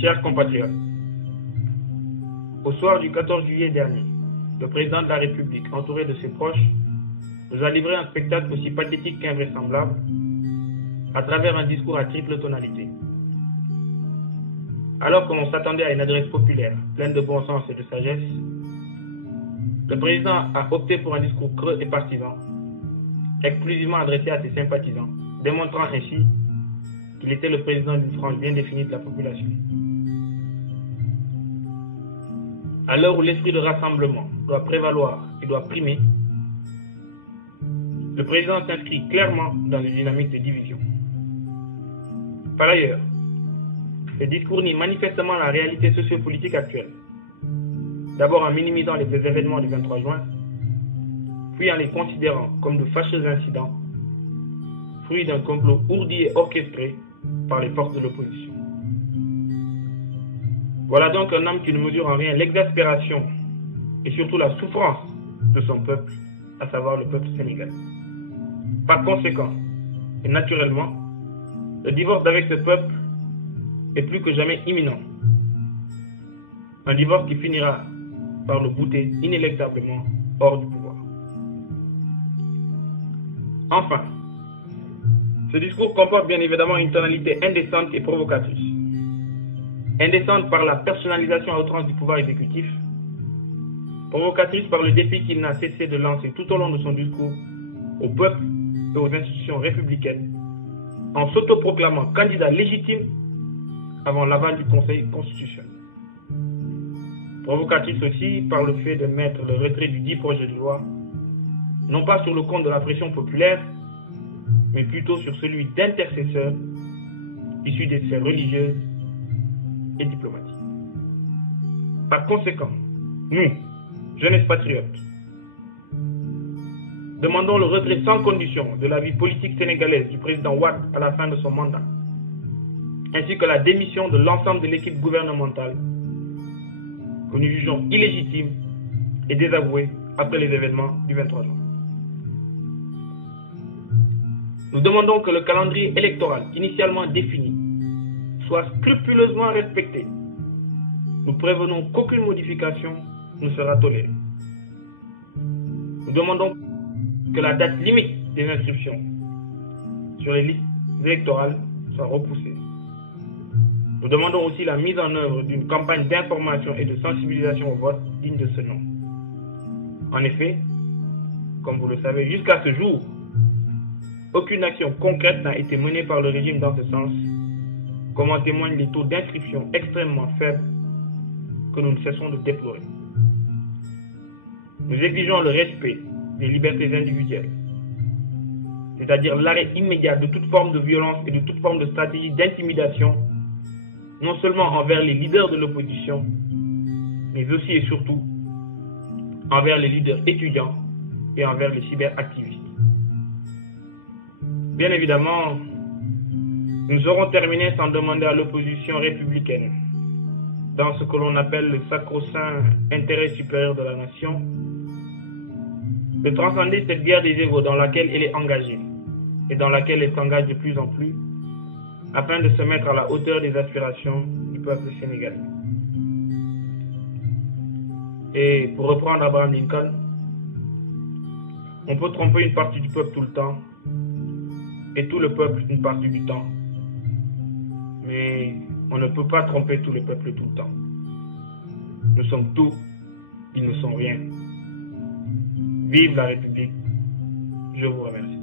Chers compatriotes, au soir du 14 juillet dernier, le président de la République, entouré de ses proches, nous a livré un spectacle aussi pathétique qu'invraisemblable à travers un discours à triple tonalité. Alors que l'on s'attendait à une adresse populaire, pleine de bon sens et de sagesse, le président a opté pour un discours creux et partisan, exclusivement adressé à ses sympathisants, démontrant ainsi qu'il était le président d'une frange bien définie de la population. À l'heure où l'esprit de rassemblement doit prévaloir et doit primer, le président s'inscrit clairement dans une dynamique de division. Par ailleurs, ce discours nie manifestement la réalité sociopolitique actuelle. D'abord en minimisant les événements du 23 juin, puis en les considérant comme de fâcheux incidents, fruits d'un complot ourdi et orchestré par les forces de l'opposition. Voilà donc un homme qui ne mesure en rien l'exaspération et surtout la souffrance de son peuple, à savoir le peuple sénégalais. Par conséquent, et naturellement, le divorce avec ce peuple est plus que jamais imminent. Un divorce qui finira par le bouter inéluctablement hors du pouvoir. Enfin, ce discours comporte bien évidemment une tonalité indécente et provocatrice. Indécente par la personnalisation à outrance du pouvoir exécutif, provocatrice par le défi qu'il n'a cessé de lancer tout au long de son discours au peuple et aux institutions républicaines, en s'autoproclamant candidat légitime avant l'aval du Conseil constitutionnel. Provocatrice aussi par le fait de mettre le retrait du dit projet de loi, non pas sur le compte de la pression populaire, mais plutôt sur celui d'intercesseurs issus des sphères religieuses et diplomatiques. Par conséquent, nous, jeunesse patriotes, demandons le retrait sans condition de la vie politique sénégalaise du président Wade à la fin de son mandat, ainsi que la démission de l'ensemble de l'équipe gouvernementale que nous jugeons illégitime et désavouée après les événements du 23 juin. Nous demandons que le calendrier électoral initialement défini soit scrupuleusement respecté. Nous prévenons qu'aucune modification ne sera tolérée. Nous demandons que la date limite des inscriptions sur les listes électorales soit repoussée. Nous demandons aussi la mise en œuvre d'une campagne d'information et de sensibilisation au vote digne de ce nom. En effet, comme vous le savez, jusqu'à ce jour, aucune action concrète n'a été menée par le régime dans ce sens, comme en témoignent les taux d'inscription extrêmement faibles que nous ne cessons de déplorer. Nous exigeons le respect des libertés individuelles, c'est-à-dire l'arrêt immédiat de toute forme de violence et de toute forme de stratégie d'intimidation, non seulement envers les leaders de l'opposition, mais aussi et surtout envers les leaders étudiants et envers les cyberactivistes. Bien évidemment, nous aurons terminé sans demander à l'opposition républicaine, dans ce que l'on appelle le sacro-saint intérêt supérieur de la nation, de transcender cette guerre des égos dans laquelle elle est engagée et dans laquelle elle s'engage de plus en plus, afin de se mettre à la hauteur des aspirations du peuple sénégalais. Et pour reprendre Abraham Lincoln, on peut tromper une partie du peuple tout le temps, et tout le peuple une partie du temps. Mais on ne peut pas tromper tout le peuple tout le temps. Nous sommes tout, ils ne sont rien. Vive la République. Je vous remercie.